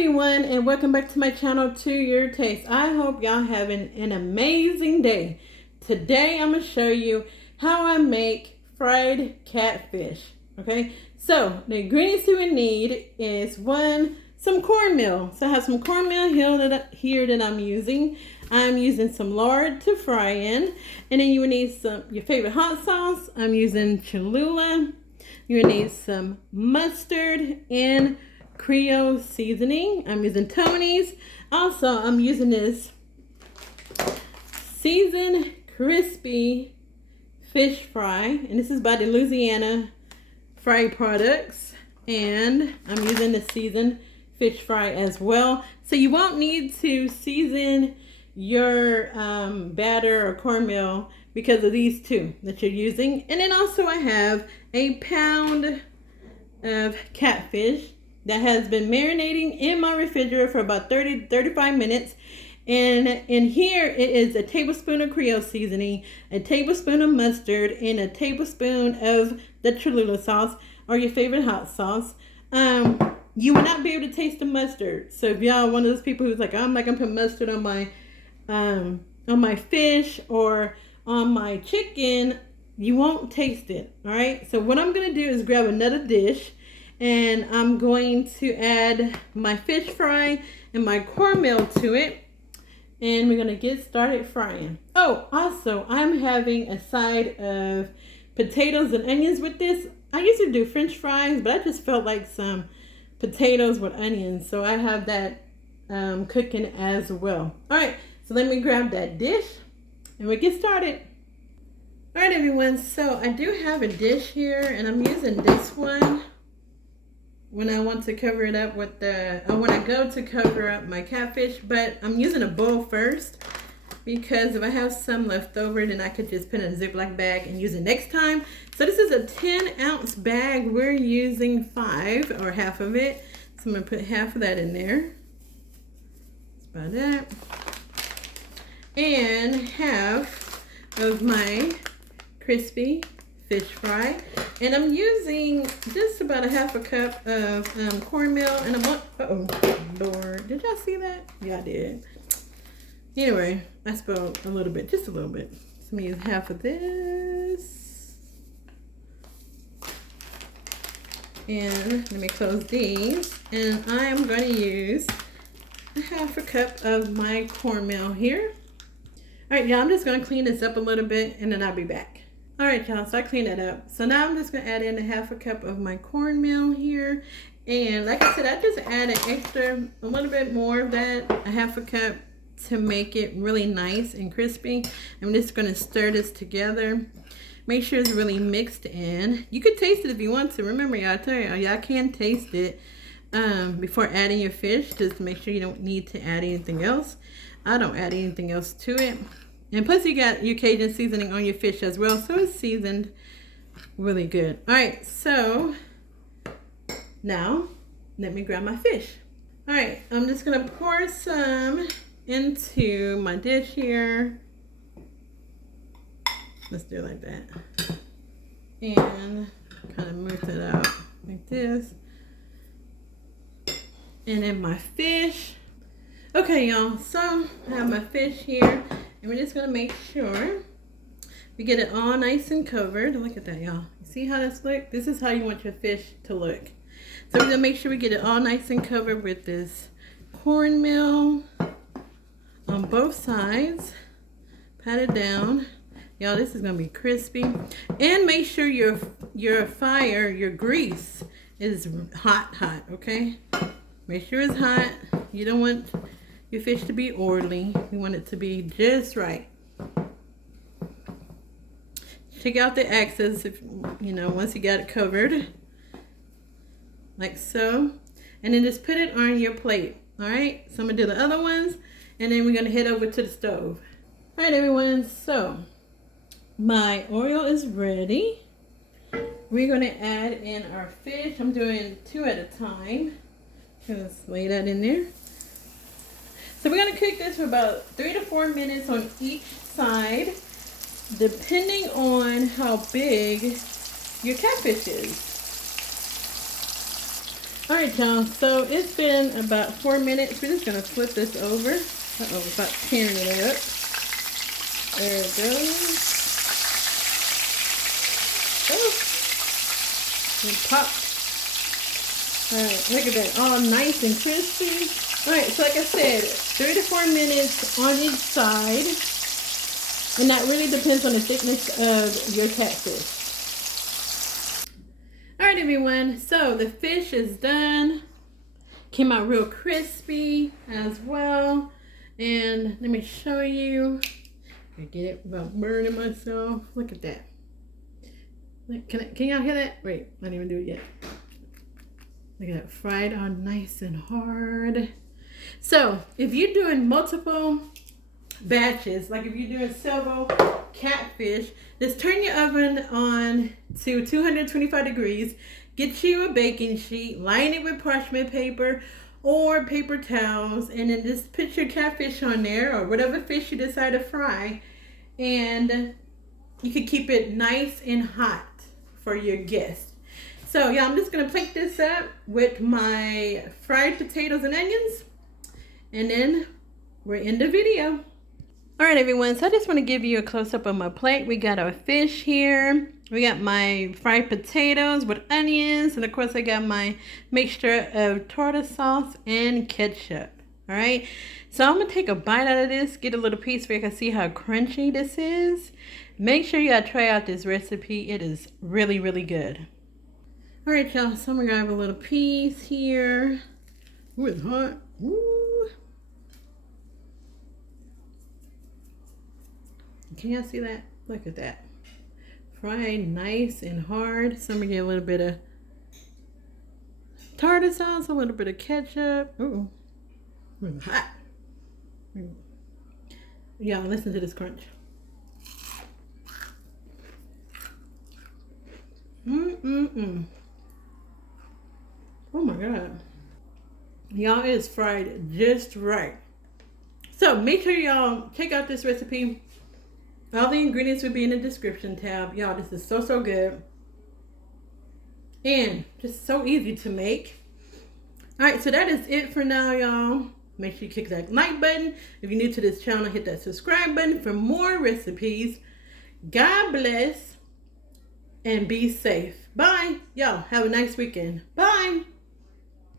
everyone, and welcome back to my channel, To Your Taste. I hope y'all having an amazing day. Today I'm going to show you how I make fried catfish. Okay, so the ingredients you will need is some cornmeal. So I have some cornmeal here that I'm using. I'm using some lard to fry in, and then you will need your favorite hot sauce. I'm using Cholula. You will need some mustard and Creole seasoning. I'm using Tony's. Also, I'm using this seasoned crispy fish fry, and this is by the Louisiana Fry products, and I'm using the seasoned fish fry as well. So you won't need to season your batter or cornmeal because of these two that you're using. And then also I have a pound of catfish that has been marinating in my refrigerator for about 30-35 minutes. And in here it is a tablespoon of Creole seasoning, a tablespoon of mustard, and a tablespoon of the Cholula sauce or your favorite hot sauce. You will not be able to taste the mustard. So if y'all one of those people who's like, I'm not gonna put mustard on my fish or on my chicken, you won't taste it. All right. So what I'm gonna do is grab another dish, and I'm going to add my fish fry and my cornmeal to it. And we're going to get started frying. Oh, also, I'm having a side of potatoes and onions with this. I usually do French fries, but I just felt like some potatoes with onions. So I have that cooking as well. All right, so let me grab that dish and we'll get started. All right, everyone. So I do have a dish here, and I'm using this one when I want to cover it up with when I go to cover up my catfish. But I'm using a bowl first because if I have some left over, then I could just put it in a Ziploc bag and use it next time. So this is a 10-ounce bag. We're using 5 or half of it. So I'm gonna put half of that in there. That's about that. And half of my crispy fish fry, and I'm using just about a half a cup of cornmeal, and I'm Lord, did y'all see that? Yeah, I did. Anyway, I spilled a little bit, just a little bit. So I'm gonna use half of this, and let me close these, and I am going to use a half a cup of my cornmeal here. All right, y'all, I'm just going to clean this up a little bit, and then I'll be back. All right, y'all, so I cleaned that up. So now I'm just gonna add in a half a cup of my cornmeal here. And like I said, I just added a little bit more of that, a half a cup, to make it really nice and crispy. I'm just gonna stir this together. Make sure it's really mixed in. You could taste it if you want to. Remember, y'all, I tell y'all can taste it before adding your fish, just to make sure you don't need to add anything else. I don't add anything else to it. And plus you got your Cajun seasoning on your fish as well, so it's seasoned really good. All right, so now let me grab my fish. All right, I'm just gonna pour some into my dish here. Let's do it like that. And kind of move it out like this. And then my fish. Okay, y'all, so I have my fish here. And we're just going to make sure we get it all nice and covered. Look at that, y'all. See how this looks? This is how you want your fish to look. So we're going to make sure we get it all nice and covered with this cornmeal on both sides. Pat it down. Y'all, this is going to be crispy. And make sure your fire, your grease is hot, okay? Make sure it's hot. You don't want your fish to be oily. You want it to be just right. Check out the axis if once you got it covered, like so, and then just put it on your plate. All right, so I'm gonna do the other ones, and then we're gonna head over to the stove. All right, everyone, so my oil is ready. We're gonna add in our fish. I'm doing 2 at a time. Just lay that in there. So we're going to cook this for about 3 to 4 minutes on each side, depending on how big your catfish is. All right, y'all. So it's been about 4 minutes. We're just gonna flip this over. Uh-oh, about tearing it up. There it goes. Oh, it popped. Alright, look at that, all nice and crispy. Alright, so like I said, 3 to 4 minutes on each side. And that really depends on the thickness of your catfish. Alright everyone, so the fish is done. Came out real crispy as well. And let me show you. I get it without burning myself. Look at that. Can y'all hear that? Wait, I didn't even do it yet. Look at that, fried on nice and hard. So if you're doing multiple batches, like if you're doing several catfish, just turn your oven on to 225 degrees. Get you a baking sheet, line it with parchment paper or paper towels, and then just put your catfish on there or whatever fish you decide to fry, and you can keep it nice and hot for your guests. So yeah, I'm just gonna plate this up with my fried potatoes and onions, and then we're in the video. All right, everyone, so I just want to give you a close-up on my plate. We got our fish here. We got my fried potatoes with onions, and of course I got my mixture of tartar sauce and ketchup. All right, so I'm gonna take a bite out of this, get a little piece so you can see how crunchy this is. Make sure you try out this recipe. It is really, really good. All right, y'all, so I'm gonna grab a little piece here. Ooh, it's hot. Ooh. Can y'all see that? Look at that. Fried nice and hard. So I'm gonna get a little bit of tartar sauce, a little bit of ketchup. Ooh, it's hot. Y'all, listen to this crunch. Oh my God. Y'all, it is fried just right. So make sure y'all check out this recipe. All the ingredients will be in the description tab. Y'all, this is so, so good. And just so easy to make. All right, so that is it for now, y'all. Make sure you click that like button. If you're new to this channel, hit that subscribe button for more recipes. God bless and be safe. Bye. Y'all, have a nice weekend. Bye.